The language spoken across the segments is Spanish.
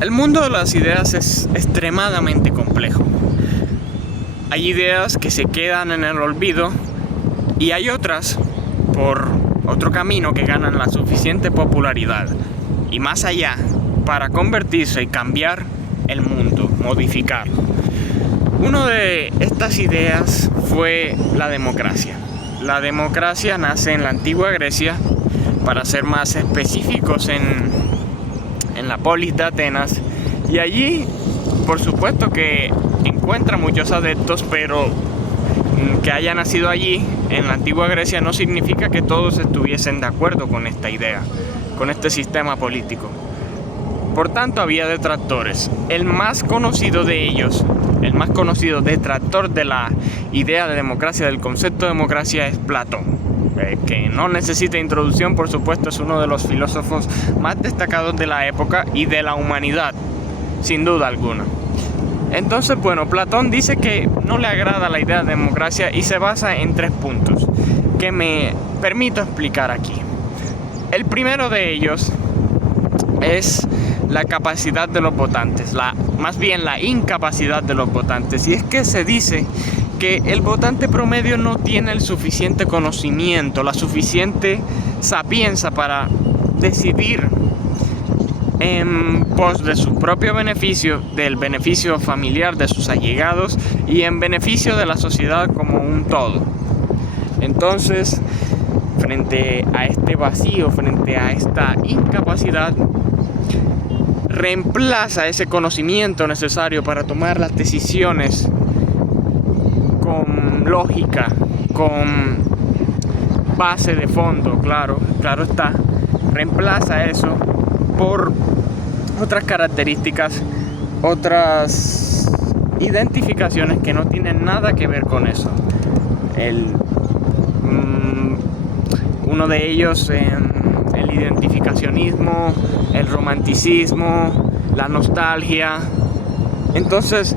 El mundo de las ideas es extremadamente complejo. Hay ideas que se quedan en el olvido y hay otras, por otro camino, que ganan la suficiente popularidad y más allá para convertirse y cambiar el mundo, modificarlo. Una de estas ideas fue la democracia. La democracia nace en la antigua Grecia, para ser más específicos en la polis de Atenas, y allí por supuesto que encuentra muchos adeptos, pero que haya nacido allí en la antigua Grecia no significa que todos estuviesen de acuerdo con esta idea, con este sistema político. Por tanto, había detractores. El más conocido de ellos, el más conocido detractor de la idea de democracia, del concepto de democracia, es Platón, que no necesita introducción, por supuesto. Es uno de los filósofos más destacados de la época y de la humanidad, sin duda alguna. Entonces, bueno, Platón dice que no le agrada la idea de democracia y se basa en 3 puntos que me permito explicar aquí. El primero de ellos es la capacidad de los votantes, más bien la incapacidad de los votantes. Y es que se dice que el votante promedio no tiene el suficiente conocimiento, la suficiente sapienza para decidir en pos de su propio beneficio, del beneficio familiar de sus allegados y en beneficio de la sociedad como un todo. Entonces, frente a este vacío, frente a esta incapacidad, reemplaza ese conocimiento necesario para tomar las decisiones con lógica, con base de fondo, claro está. Reemplaza eso por otras características, otras identificaciones que no tienen nada que ver con eso. Uno de ellos, el identificacionismo, el romanticismo, la nostalgia. Entonces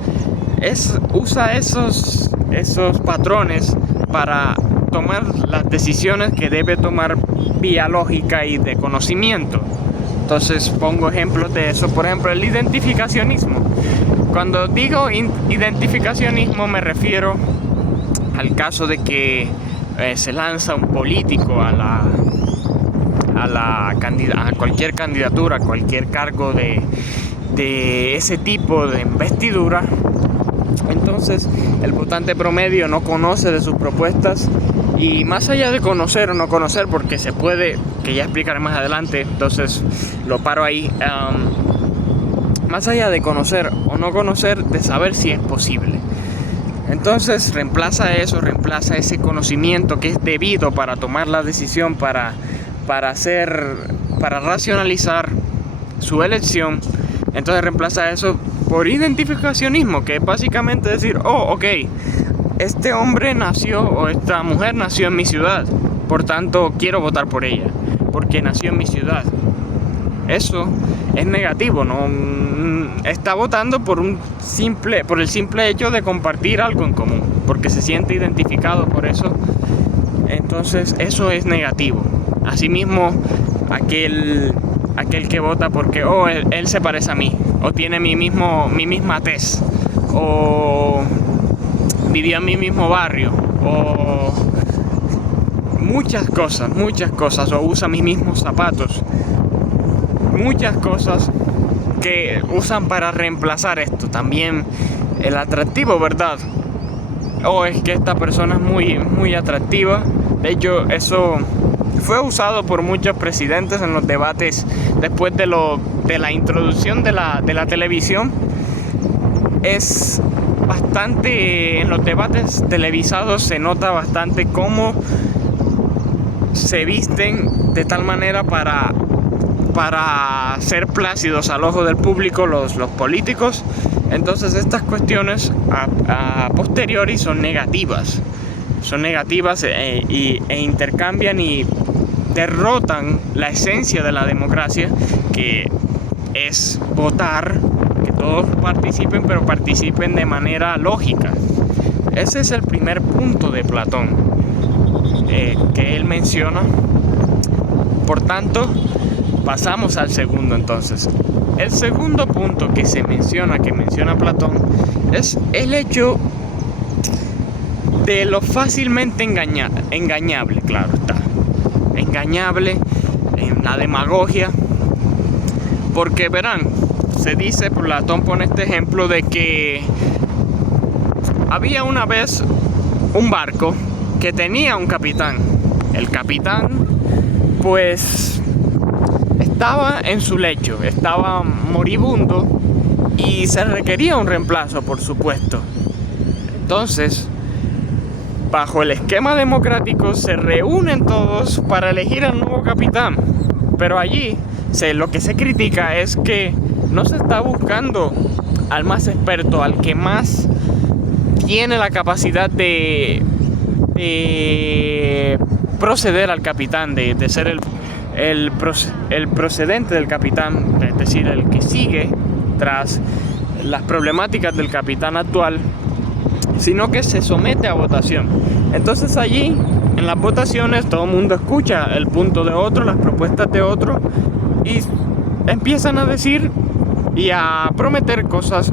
usa esos patrones para tomar las decisiones que debe tomar vía lógica y de conocimiento. Entonces pongo ejemplos de eso. Por ejemplo, el identificacionismo. Cuando digo identificacionismo me refiero al caso de que se lanza un político a cualquier candidatura, a cualquier cargo de ese tipo de investidura. Entonces el votante promedio no conoce de sus propuestas, y más allá de conocer o no conocer, porque se puede, que ya explicaré más adelante, entonces lo paro ahí, más allá de conocer o no conocer, de saber si es posible. Entonces reemplaza ese conocimiento que es debido para tomar la decisión, para racionalizar su elección. Entonces reemplaza eso por identificacionismo, que es básicamente decir, ok, este hombre nació o esta mujer nació en mi ciudad, por tanto quiero votar por ella, porque nació en mi ciudad. Eso es negativo, no está votando por el simple hecho de compartir algo en común, porque se siente identificado por eso. Entonces eso es negativo. Asimismo, aquel que vota porque él se parece a mí, o tiene mi misma tez, o vivió en mi mismo barrio, o muchas cosas, o usa mis mismos zapatos, muchas cosas que usan para reemplazar esto. También el atractivo, ¿verdad? Es que esta persona es muy atractiva. De hecho, eso fue usado por muchos presidentes en los debates después de la introducción de la televisión. Es bastante, en los debates televisados se nota bastante cómo se visten de tal manera para ser plácidos al ojo del público los políticos. Entonces estas cuestiones a posteriori son negativas e intercambian y derrotan la esencia de la democracia, que es votar, que todos participen, pero participen de manera lógica. Ese es el primer punto de Platón, que él menciona. Por tanto, pasamos al segundo entonces. El segundo punto que menciona Platón, es el hecho de lo fácilmente engañable, claro está. Engañable en la demagogia. Porque verán, se dice, Platón pone este ejemplo de que había una vez un barco que tenía un capitán. El capitán, pues, estaba en su lecho, estaba moribundo y se requería un reemplazo, por supuesto. Entonces, bajo el esquema democrático, se reúnen todos para elegir al nuevo capitán. Pero allí, lo que se critica es que no se está buscando al más experto, al que más tiene la capacidad de proceder al capitán, de ser el procedente del capitán, es decir, el que sigue tras las problemáticas del capitán actual, sino que se somete a votación. Entonces allí, en las votaciones, todo el mundo escucha el punto de otro, las propuestas de otro, y empiezan a decir y a prometer cosas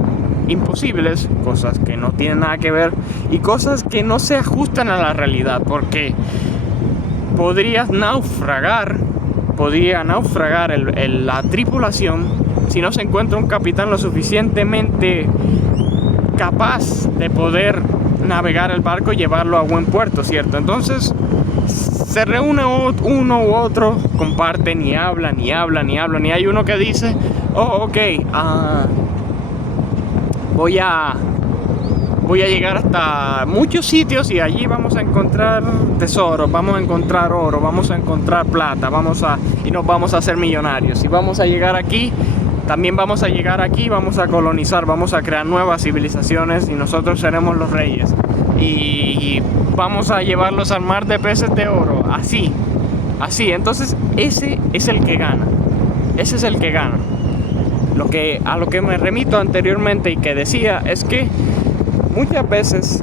imposibles, cosas que no tienen nada que ver y cosas que no se ajustan a la realidad, porque podría naufragar la tripulación si no se encuentra un capitán lo suficientemente capaz de poder navegar el barco y llevarlo a buen puerto, ¿cierto? Entonces se reúne uno u otro, comparten y hablan y hay uno que dice, voy a llegar hasta muchos sitios y allí vamos a encontrar tesoros, vamos a encontrar oro, vamos a encontrar plata, y nos vamos a hacer millonarios. Y vamos a llegar aquí, también vamos a llegar aquí, vamos a colonizar, vamos a crear nuevas civilizaciones y nosotros seremos los reyes. Y vamos a llevarlos al mar de peces de oro, así. Entonces ese es el que gana. Ese es el que gana. A lo que me remito anteriormente y que decía es que muchas veces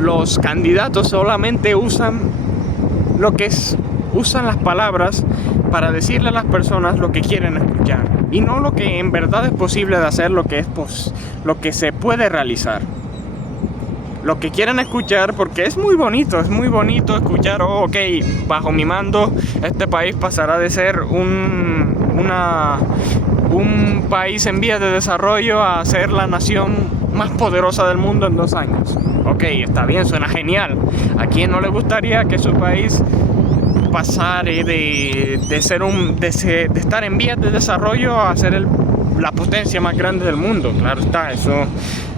los candidatos solamente usan las palabras para decirle a las personas lo que quieren escuchar y no lo que en verdad es posible de hacer, lo que se puede realizar. Lo que quieren escuchar, porque es muy bonito escuchar, bajo mi mando este país pasará de ser un país en vías de desarrollo a ser la nación más poderosa del mundo en 2 años. Está bien, suena genial. ¿A quién no le gustaría que su país pasara de estar en vías de desarrollo a ser la potencia más grande del mundo? Claro está, eso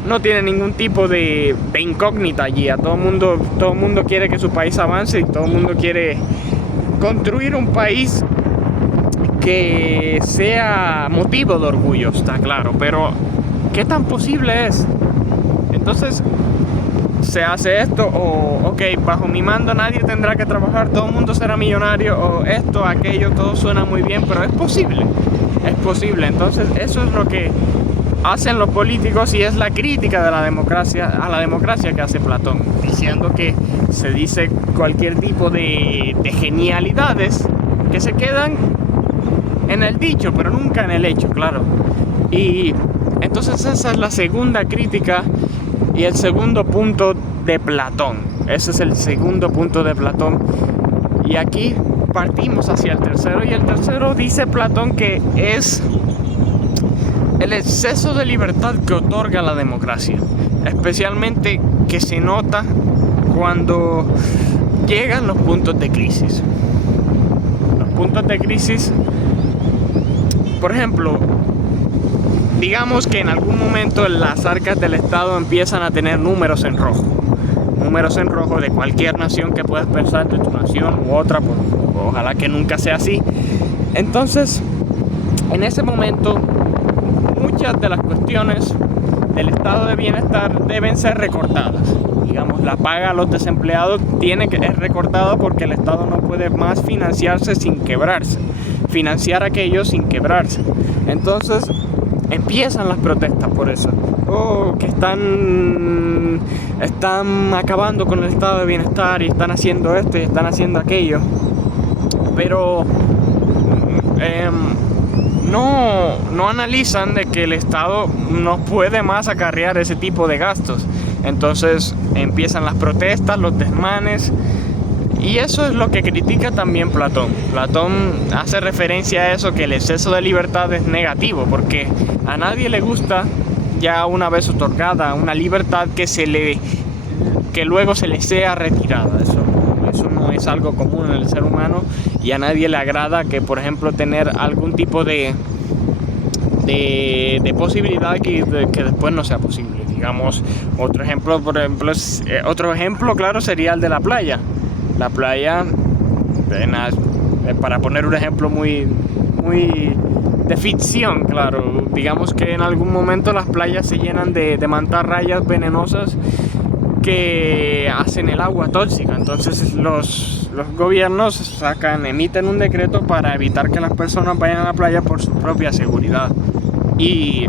no tiene ningún tipo de incógnita allí. Todo el mundo quiere que su país avance y todo el mundo quiere construir un país que sea motivo de orgullo, está claro, pero ¿qué tan posible es? Entonces se hace esto, bajo mi mando nadie tendrá que trabajar, todo el mundo será millonario, o esto, aquello, todo suena muy bien, pero es posible. Entonces eso es lo que hacen los políticos y es la crítica de a la democracia que hace Platón, diciendo que se dice cualquier tipo de genialidades que se quedan en el dicho, pero nunca en el hecho, claro. Y entonces esa es la segunda crítica y el segundo punto de Platón. Ese es el segundo punto de Platón. Y aquí partimos hacia el tercero. Y el tercero dice Platón que es el exceso de libertad que otorga la democracia. Especialmente que se nota cuando llegan los puntos de crisis. Los puntos de crisis, por ejemplo, digamos que en algún momento las arcas del Estado empiezan a tener números en rojo de cualquier nación que puedas pensar, de tu nación u otra, pues, ojalá que nunca sea así. Entonces, en ese momento, muchas de las cuestiones del estado de bienestar deben ser recortadas. Digamos, la paga a los desempleados es recortada porque el Estado no puede más financiarse sin quebrarse, financiar aquello sin quebrarse. Entonces empiezan las protestas por eso. Que están acabando con el estado de bienestar y están haciendo esto y están haciendo aquello. Pero no analizan de que el Estado no puede más acarrear ese tipo de gastos. Entonces empiezan las protestas, los desmanes, y eso es lo que critica también Platón. Platón hace referencia a eso, que el exceso de libertad es negativo, porque a nadie le gusta, ya una vez otorgada una libertad, que luego se le sea retirada. Eso no es algo común en el ser humano, y a nadie le agrada que, por ejemplo, tener algún tipo de posibilidad que después no sea posible. Digamos, otro ejemplo claro sería el de la playa. La playa, para poner un ejemplo muy de ficción, claro, digamos que en algún momento las playas se llenan de mantarrayas venenosas que hacen el agua tóxica. Entonces los gobiernos emiten un decreto para evitar que las personas vayan a la playa por su propia seguridad. Y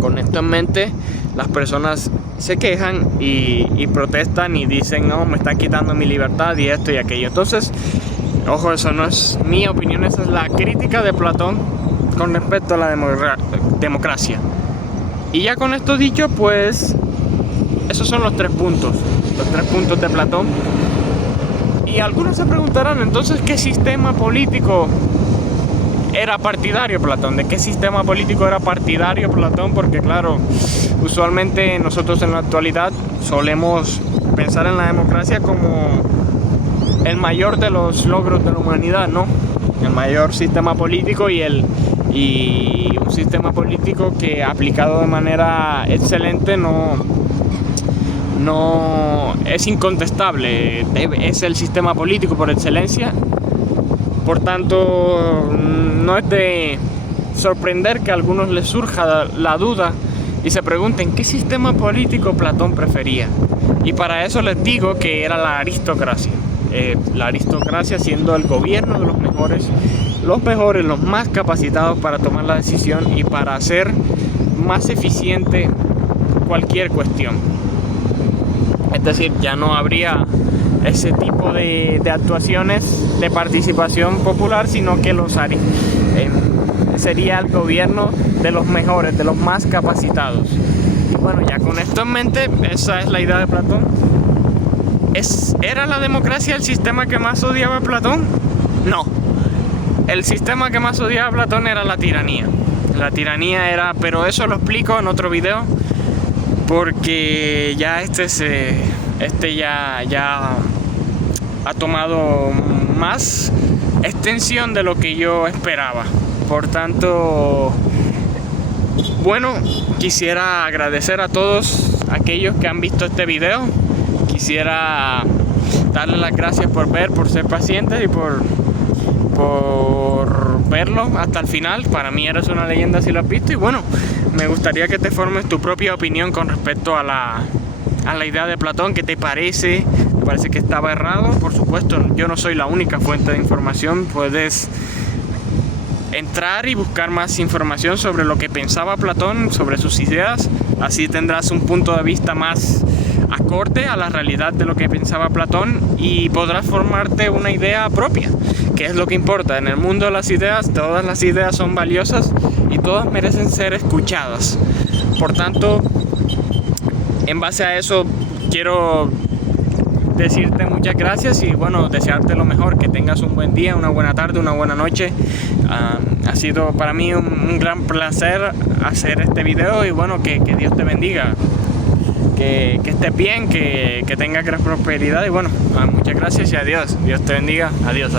con esto en mente, las personas se quejan y protestan y dicen: no, me están quitando mi libertad y esto y aquello. Entonces, ojo, eso no es mi opinión, esa es la crítica de Platón con respecto a la democracia. Y ya con esto dicho, pues esos son los tres puntos de Platón. Y algunos se preguntarán, entonces, ¿qué sistema político era partidario Platón? ¿De qué sistema político era partidario Platón? Porque claro, usualmente nosotros en la actualidad solemos pensar en la democracia como el mayor de los logros de la humanidad, ¿no? El mayor sistema político y un sistema político que, aplicado de manera excelente, no es incontestable, es el sistema político por excelencia. Por tanto, no es de sorprender que a algunos les surja la duda y se pregunten qué sistema político Platón prefería. Y para eso les digo que era la aristocracia. La aristocracia siendo el gobierno de los mejores, los más capacitados para tomar la decisión y para hacer más eficiente cualquier cuestión. Es decir, ya no habría ese tipo de actuaciones de participación popular, sino que sería el gobierno de los mejores, de los más capacitados. Y bueno, ya con esto en mente, esa es la idea de Platón. ¿Era la democracia el sistema que más odiaba Platón? No. El sistema que más odiaba Platón era la tiranía. La tiranía era, pero eso lo explico en otro video, porque ya ya ha tomado más extensión de lo que yo esperaba. Por tanto, bueno, quisiera agradecer a todos aquellos que han visto este video. Quisiera darles las gracias por ser pacientes y por verlo hasta el final. Para mí eres una leyenda si lo has visto. Y bueno, me gustaría que te formes tu propia opinión con respecto a la idea de Platón. ¿Qué te parece? ¿Te parece que estaba errado? Por supuesto, yo no soy la única fuente de información. Puedes entrar y buscar más información sobre lo que pensaba Platón, sobre sus ideas. Así tendrás un punto de vista más acorde a la realidad de lo que pensaba Platón y podrás formarte una idea propia, que es lo que importa. En el mundo de las ideas, todas las ideas son valiosas y todas merecen ser escuchadas. Por tanto, en base a eso, quiero decirte muchas gracias y bueno, desearte lo mejor, que tengas un buen día, una buena tarde, una buena noche. Ha sido para mí un gran placer hacer este video y bueno, que Dios te bendiga, que estés bien, que tengas gran prosperidad y bueno, muchas gracias y adiós. Dios te bendiga. Adiós.